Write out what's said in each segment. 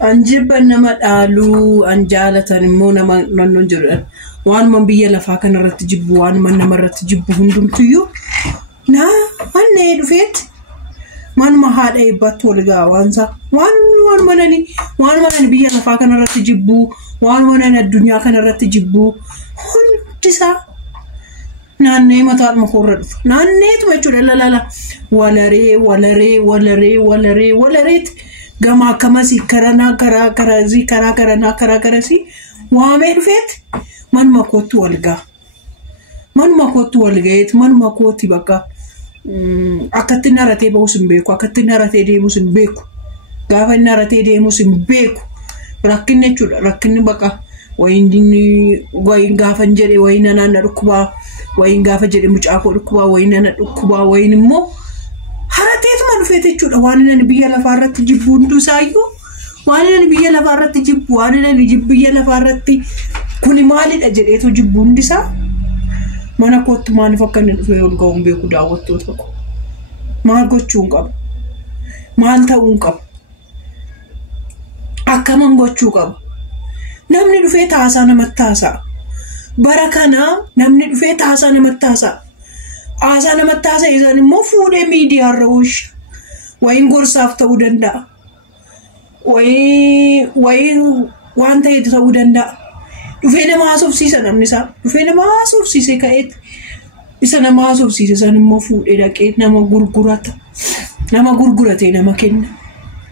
Anjibba nama dhaaluu anjaalatan immoo nama nannoon jiru waan man biyya lafaa kanarratti jibbu waan man namarratti jibbu hundumtuyyuu annee dhufeet manuma haadha eebbattu walgaa waansa waan manani biyya lafaa kanarratti jibbu waan manani addunyaa kanarratti jibbu hundisaa naannee mataan makoorra dhufu naanneetuma jechuudha lalala walareet gama kamasi karaa waamee dhufeet manuma kootti walgaa manuma kootti bakka akkatti naratee ba'us hin beeku akkatti naratee deemus hin beeku gaafa naratee deemus hin beeku rakkinni jechuudha rakkinni bakka wayin gaafa jedhe wayin naanna dhukkubaa wayin gaafa jedhe mucaakoo dhukkubaa wayin naanna dhukkubaa wayin immoo harateetuma dhufeet jechuudha waan inni biyya lafaarratti jibbu hundusaayyuu waan inni biyya lafaarratti jibbu waan inni biyya lafaarratti kuni maalidha jedheetu jibbu hundisaa mana kootti maaliif akka inni dhufee ol ga'uun beeku daawwattoota ko maal gochuun qaba maal ta'uun qaba akkaman gochuu qaba namni dhufee taasaa namatti taasaa bara kana namni dhufee taasaa namatti taasaa aasaa namatti taasaa isaan immoo fuudhee miidiyaarra oolcha wayin gorsaaf ta'uu danda'a wayin waan ta'e ta'uu danda'a dhufee nama haasofsiisa namni isaa dhufee nama haasofsiise ka'eet isa nama haasofsiise san immoo fuudhee dhaqee nama gurguratee nama kenna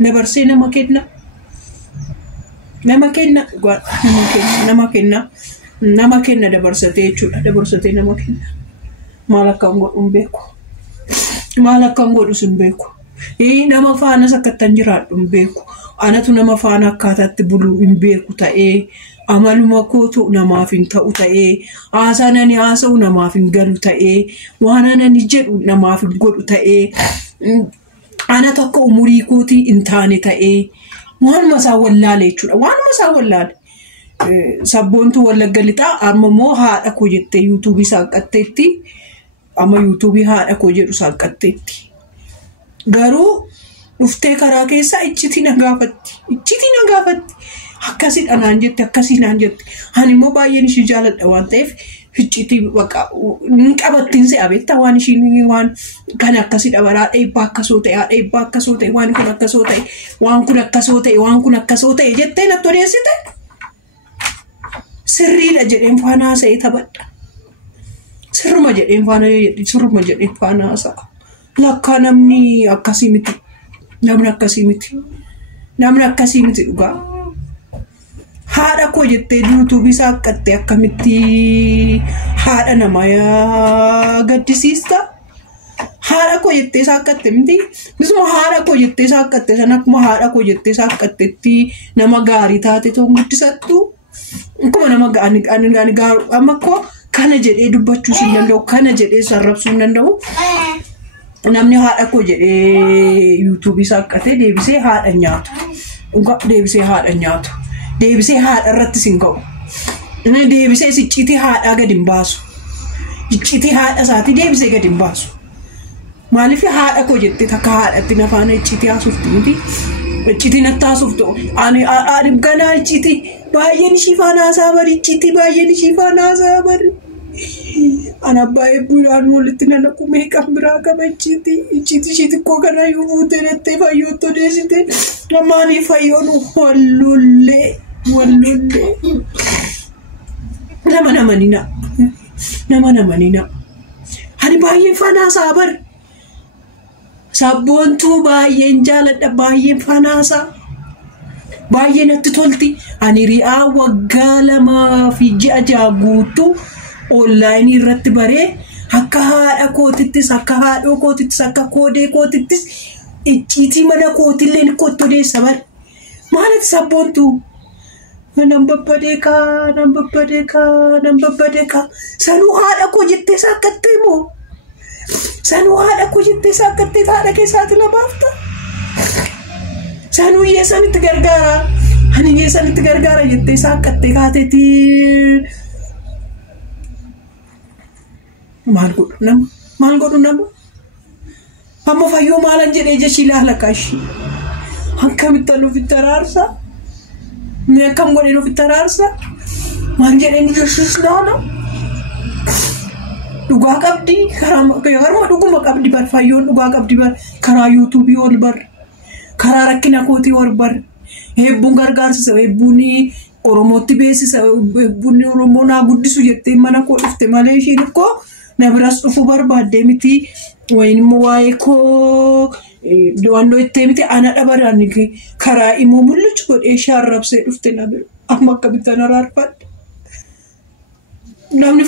dabarsee nama kenna dabarsatee jechuudha dabarsatee nama kenna maal akkam godhuun beeku maal akkam godhus hin beeku nama faana sakkattan jiraadhu hin beeku anatu nama faana akkaataatti buluu hin beeku ta'ee amaluma kootu namaaf hin ta'u ta'ee haasaan ani haasa'u namaaf hin galu ta'ee waan ani jedhu namaaf hin godhu ta'ee ana tokko umurii kootii hin taane ta'ee waanuma isaa wallaale jechuudha waanuma isaa wallaale sabboontu wallagga lixaa amma immoo haadha koo jettee yuutuubii saaqatteetti amma yuutuubii haadha koo jedhu saaqatteetti garuu dhuftee karaa keessaa iccitii na gaafatti akkasiidha naan jette ani immoo baay'een ishii jaaladha waan ta'eef iccitii baqa hin qabattiin se'a beektaa waan ishiin waan kan akkasiidha baraa dheebbaa akkasoo ta'e waan kun akkasoo ta'e waan kun akkasoo ta'e jettee natti odeessite sirriidha jedheen faana haasa'ee taphadha sirruma jedheen faana haasa'a lakkaa namni akkasii miti dhugaa haadha koo jettee yuutuubii saaqattee akkamitti haadha namaa gaddisiista haadha koo jettee saaqatte miti misuma haadha koo jettee saaqatte san akkuma haadha koo jettee saaqattetti nama gaarii taate ta'uu guddisattu akkuma nama gaarii amma koo kana jedhee dubbachuu hin danda'u kana jedhee sarrabsuu hin danda'u namni haadha koo jedhee yuutuubii saaqatee deebisee haadha nyaatu deebisee haadha irratti sin ga'u deebisee iccitii haadhaa gadi hin baasu iccitii haadha isaatii deebisee gadi hin baasu maaliif haadha koo jettee takka haadhatti nafaana iccitii haasufti miti iccitii natti haasuftu ani ganaa iccitii baay'een ishii faana haasaa bari iccitii baay'een ishii faana haasaa bari ana baay'ee bu'aan walitti nana kumee kan biraa qaba iccitii ishii xiqqoo kana yoo fuutee nattee fayyootti odeessite namaanii fayyoon wallollee nama namanina ani baay'een faana haasaa bari sabboontuu baay'een jaaladha baay'een faana haasaa baay'ee natti tolti ani ri'aa waggaa 2.6 guutuu onlaayinii irratti baree akka haadha kootittis akka haadhoo kootittis akka koodee kootittis icciitii mana kootillee ni kottu deessa bar maaliif sabboontuu nan babbadeekaa sanuu haadha koo jettee saaqattee moo sanuu haadha koo jettee saaqattee haadha keessaati na baafta sanuu yeessanitti gargaara ani yeessanitti gargaara jettee saaqattee kaateeti maal godhu nama amma fayyoo maalan jedhee jechi ilaala kaashii akkamitti anuuf itti araarsa me akkam godhee ofitti araarsa maal jedheen Yesuus naana dhugaa qabdi karaa dhuguma qabdi bar fayyoon dhugaa qabdi bar karaa YouTube ol bar karaa rakkina kootii ol bar hebbuun gargaarsisa hebbuun Oromootti beeksisa hebbuun Oromoo naa guddisu jettee mana koo dhufte malee ishiin koo na biras dhufu barbaadde miti wayinimmoo waa'ee koo wandoo ittee miti ana dhabaraan karaa immoo mul'achu godhee shaarrabsee dhufte na bira amma akka bitan araarfadhe. Namni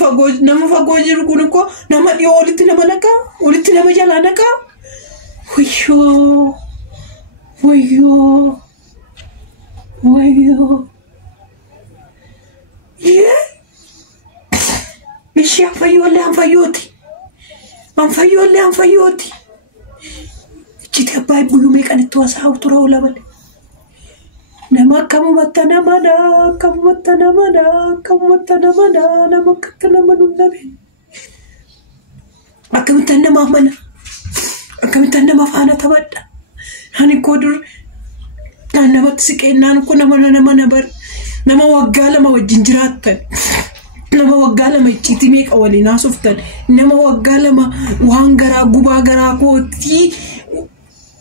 fagoo jiru kun koo nama dhiyoo walitti nama naqaa walitti nama jalaa naqaa wayyoo Ishi anfayyooti. Ichiti abbaa bulumee qanitti wasaa tura oola malee. Nama akkamumatti nama akkatti nama nunnabe. Akkamitti nama mana. Akkamitti nama faana taphadha. Ani koo dur namatti siqeennaan kun nama waggaa lama wajjin jiraattan. Nama waggaa lama icciitii meeqa waliin haasoftan. Nama waggaa lama waan garaa gubaa garaa kootii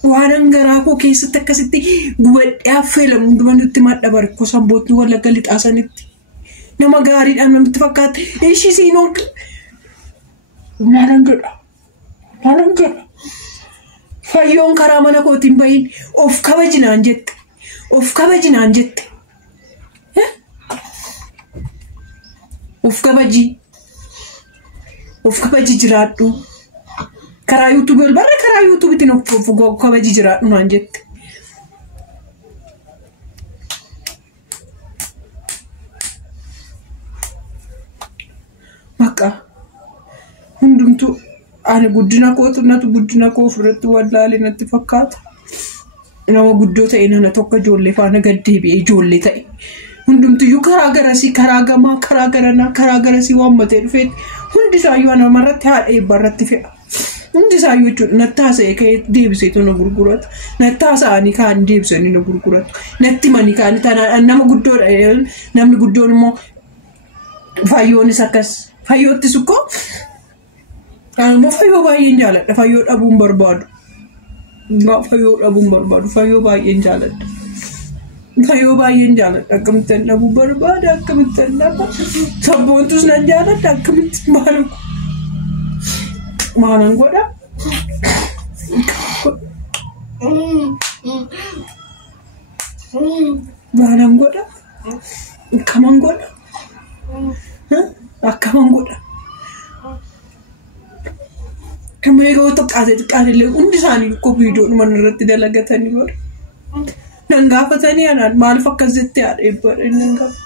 waan garaa koo keessatti akkasitti gubadhee affeelamu hundumanatti madda barkoo sambootni wallagga lixaasanitti. Nama gaariidhaan namatti fakkaate ishii siinoon maalan jedha. Fayyoon karaa mana kootiin bahin of kabajinaan jette. Of kabaji jiraadhu. Karaa YouTube ol barre karaa YouTube itti of kabaji jiraadhu naan jette. Maqaa hundumtu ani guddina koo ofirratti wallaalee natti fakkaata. Nama guddoo ta'e nana tokko ijoollee faana gaddeebi'ee ijoollee ta'e. Hundumtiyyuu karaa garasii karaa gamaa karaa garanaa karaa garasii waammatee dhufeet hundi isaayyuu namarratti haadha eebbarratti fe'a. Hundi isaayyuu jechuudha natti haasa'ee ka'ee deebiseetu na gurguratu. Natti haasa'anii kaan deebisanii na gurguratu. Natti manii kaan tanaan nama guddoodha namni guddoon immoo fayyoonis akkas fayyoottis ukkoo immoo fayyoo baay'een jaaladha fayyoo dhabuun barbaadu. Fayyoo baay'een jaaladha. Akkamitti dhabuu barbaada akkamitti dhaba sabboontus nan jaaladha akkamitti maalan godha akkaman godha Kama yeroo xiqqaate hundi isaanii koo viidiyoon mana irratti dalagatanii bara. Nan gaafatanii anaan maaliif akkas jettee haadha eebbaadha inni hin gaafatu.